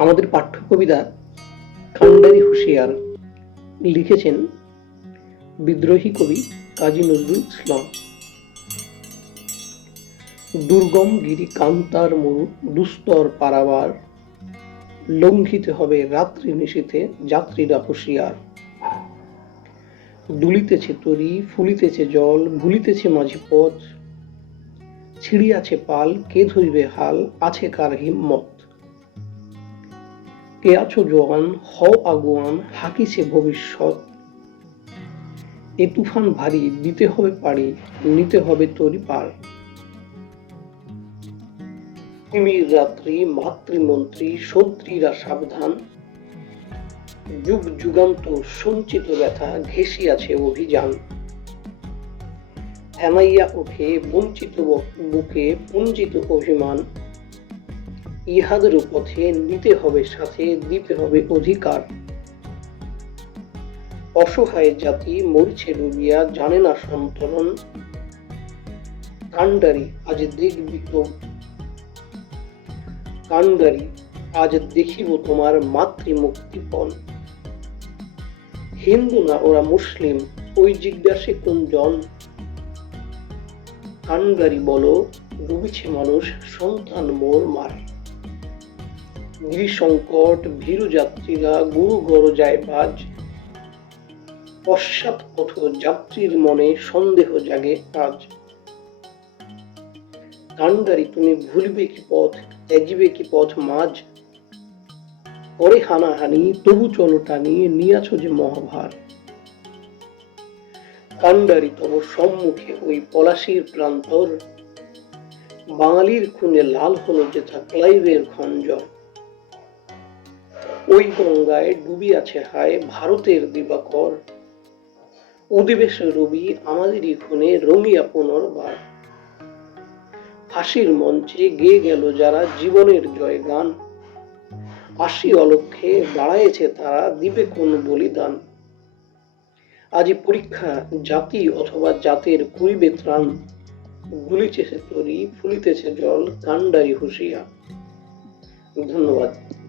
আমাদের পাঠ্য কবিতা কান্ডারি হুঁশিয়ার লিখেছেন বিদ্রোহী কবি কাজী নজরুল ইসলাম। দুর্গম গিরি কান্তার মরু দুস্তর পারাবার, লঙ্ঘিতে হবে রাত্রি নিশীথে যাত্রীরা হুঁশিয়ার। দুলিতেছে তরি, ফুলিতেছে জল, ভুলিতেছে মাঝি পথ, ছিড়িয়াছে পাল, কে ধরিবে হাল, আছে কার হিম্মত? কে আছো জোয়ান? হও আগুয়ান, হাকিছে ভবিষ্যৎ। এ তুফান ভারী, দিতে হবে পারি, নিতে হবে তরি পার। রাত্রি, মাতৃমন্ত্রী সাবধান। যুগ যুগান্ত, সঞ্চিত ব্যথা, ঘেঁষিয়াছে অভিযান। হেমাইয়া ওঠে, বঞ্চিত বুকে, পুঞ্জিত অভিমান। ইহাদের পথে নিতে হবে, সাথে দিতে হবে অধিকার। অসহায় জাতি মরিছে ডুবিয়া জানে না সন্তরণ। কান্ডারি আজ দেখবি তো। কান্ডারি আজ দেখিব তোমার মাতৃমুক্তিপণ। হিন্দু না ওরা মুসলিম, ওই জিজ্ঞাসে কোন জন কান্ডারি বলো, ডুবিছে মানুষ, সন্তান মোর মার। গিরিসংকট ভীরু যাত্রীরা গুরু গড় যায় বাজ। পশ্চাৎ পথ যাত্রীর মনে সন্দেহ জাগে আজ। কান্ডারি তুমি ভুলবে কি পথ, ত্যাজিবে কি পথ মাঝ? করে হানাহানি, তবু চলো টানি, নিয়াছো যে মহাভার। কান্ডারি তব সম্মুখে ওই পলাশির প্রান্তর। বাঙালির খুনে লাল হলো যেথা ক্লাইভের খঞ্জর। ওই গঙ্গায় ডুবিয়াছে হায় ভারতের দিবাকর। অধিবেশে রবি আমাদেরই খুনে রঙিয়া পুনর্বার ফাঁসির মঞ্চে গেয়ে গেল যারা জীবনের জয় গান আশি অলক্ষে দাঁড়ায়েছে তারা দিবে কোন বলিদান? আজি পরীক্ষা জাতি অথবা জাতের করিবে ত্রাণ। গুলিতেছে তরি, ফুলিতেছে জল কান্ডারি হুঁশিয়া ধন্যবাদ।